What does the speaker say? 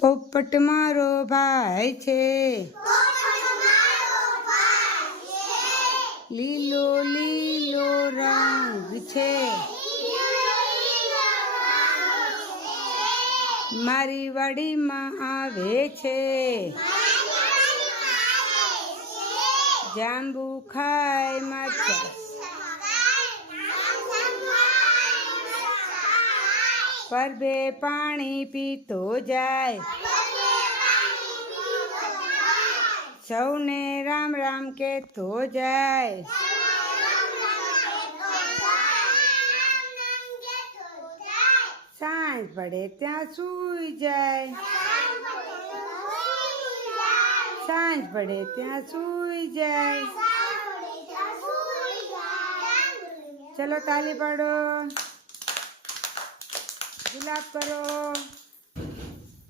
પોપટ મારો ભાઈ છે, લીલો લીલો રંગ છે, મારી વાડીમાં આવે છે, જાંબુ ખાય મરચાં, પરબે પાણી પીતો જાય, સૌને રામ રામ કહેતો જાય, સાંજ પડે ત્યાં સૂઈ જાય, સાંજ પડે ત્યાં સૂઈ જાય. ચલો તાલી પાડો, ગુલાબ કરો.